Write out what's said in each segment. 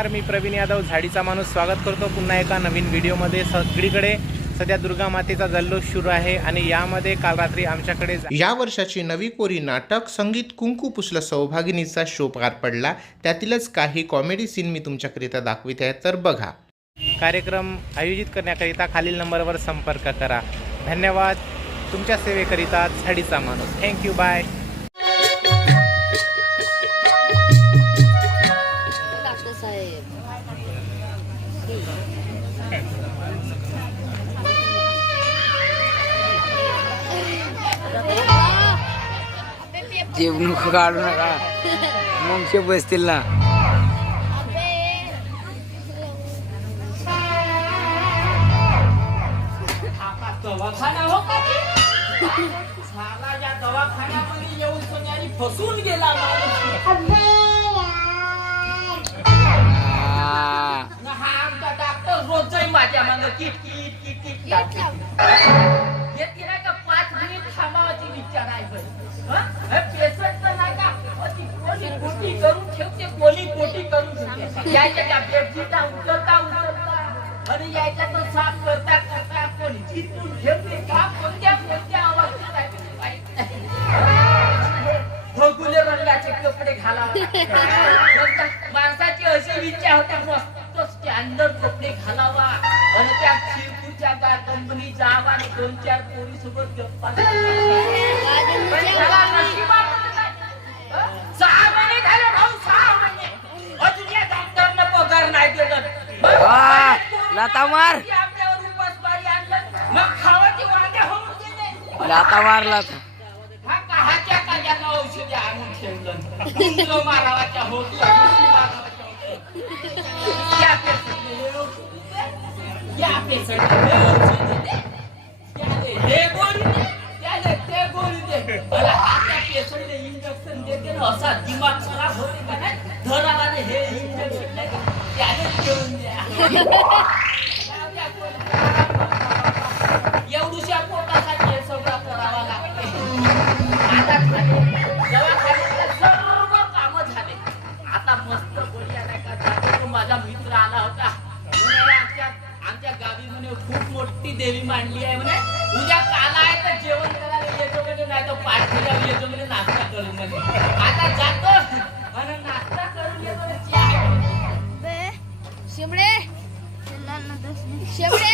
नमस्कार मी प्रवीण यादव. झाडीचा माणूस स्वागत करतो पुन्हा एका नवीन व्हिडिओमध्ये. सगळीकडे सध्या दुर्गा मातेचा जल्लोष सुरू आहे आणि यामध्ये काल रात्री आमच्याकडे या वर्षाची नवी कोरी नाटक संगीत कुंकू पुसलं सौभागिनीचा शो पार पडला. त्यातीलच काही कॉमेडी सीन मी तुमच्याकरिता दाखवित आहे. तर बघा. कार्यक्रम आयोजित करण्याकरिता खालील नंबरवर संपर्क करा. धन्यवाद. तुमच्या सेवेकरिता झाडीचा माणूस. थँक्यू बाय जीव नको काढू नका. मग ते बसतील ना. ते? फसून गेला हा. डॉक्टर माझ्या मागं किट किट किट किट येते नाही का? पाच मिनिट थांबावाची विचार आहे पेशंट तर नाही का अ, ती कोणी पोटी करून ठेवते कोणी पोटी करून ठेवते यायच्या त्या बेडशीटा उचलता उचलता आणि यायच्या तर साफ करता करता कोणी चिरकून ठेवते का कोणत्या कोणत्या ते नाही. भगुले रंगाचे कपडे लागतात. माणसाची अशी इच्छा होत्या मस्त स्टँडर्ड कपडे घालावा आणि त्या शिरपूरच्या त्या कंपनी जावा आणि दोन चार पोरी सोबत गप्पा दे. अरे हा त्या पेशंटने इंजेक्शन देते ना असा दिमाग खराब होते का नाही? धरावाने हे इंजेक्शन नाही का? त्याने देऊन द्या. खूप देवी मांडली आहे म्हणे उद्या काला आहे तर जेवण करायला येतो म्हणे नाही तर पाच केल्यावर येतो म्हणे नाश्ता करून म्हणे. आता जातो. आणि नाश्ता करून येतो शिमडे शिमडे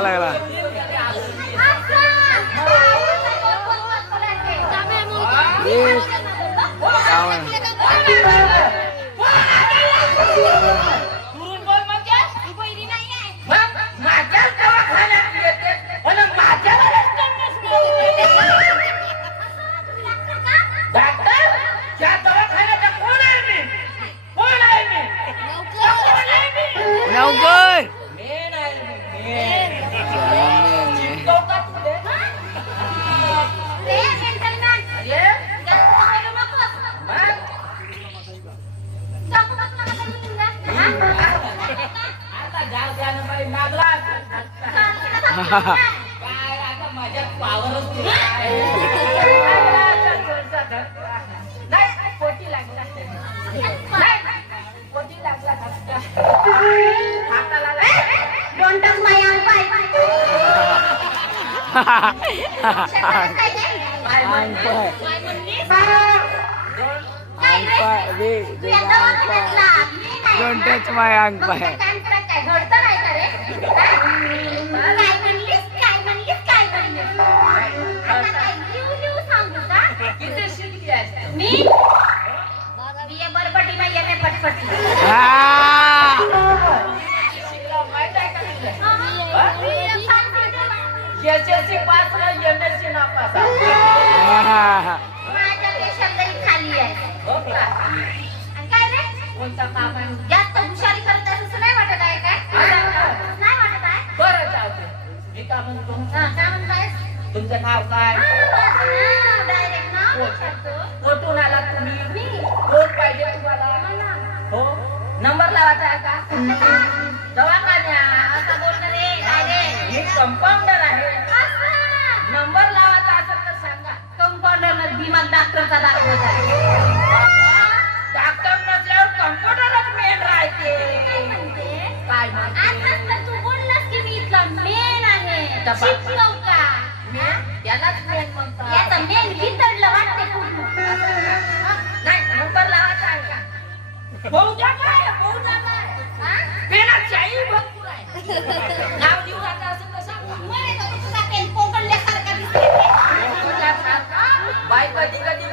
लागला. Don't touch my arm, माझ्या खाली आहे. हो कोणता मी काय म्हणतो हा, काय म्हणताय? तुमचं नाव काय? डायरेक्ट नाव विचारतो. कुठून आला तुम्ही. कोण पाहिजे तुम्हाला. मला. हो. नंबर लावायचा आहे का? दवाखान्या. असं बोलणं रे डायरेक्ट मी कंपाऊंडर आहे. नंबर लावायचा असेल तर सांगा. कंपाऊंडरनं दिमाग डॉक्टरचा दाखवत आहे. आहे तपा. शिकलो का मेन म्हणतात याचा मेन वितळलं वाटते पूर्ण. नाही नंबर लावायचा आहे का? बहुजा काय बहुजा काय हा? पेनात शाही भरपूर आहे. नाव लिहू आता असेल तर सांगा मरे तो तुझा पेन पोकळल्यासारखा दिसते बाई कधी कधी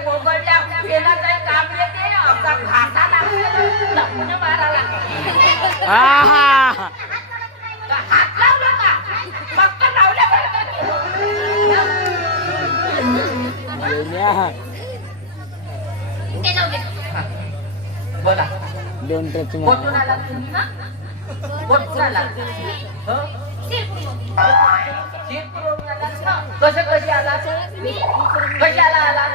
काही काम येते आमचा घासा लागतो. लपून मारा लागतो. आला हो? आला? कसं कशी आला आला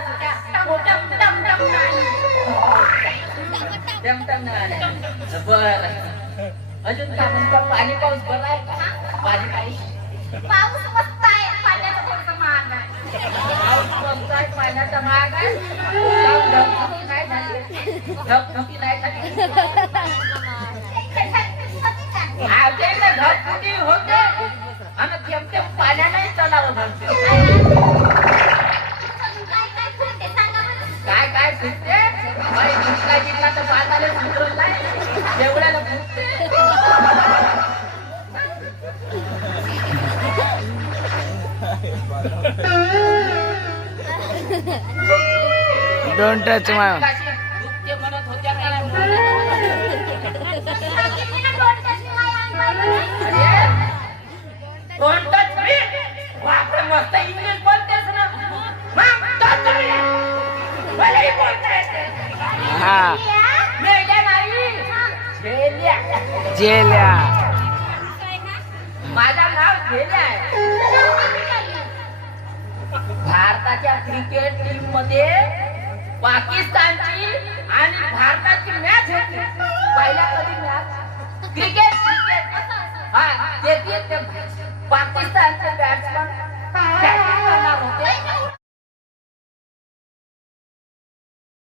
बर अजून काय म्हणता पाणी पाऊस बरा आहे का पाणी पाऊस पाऊस मस्त आहे पाण्याचं थोडंसं महाग आहे पाऊस कमचा आहे पाण्याचा झाली? नाही होते. आणि थेंब थेंब चलावं काय काय फिरते काय जिंकला जिंकला तर पाण्याला मलाही बोलता येते. हा. जेल्या माझं नाव आहे. भारताच्या क्रिकेट टीममध्ये पाकिस्तानची आणि भारताची मॅच होती. पहिल्या कधी मॅच क्रिकेट क्रिकेट हा ते पाकिस्तानचे बॅट्समन होते.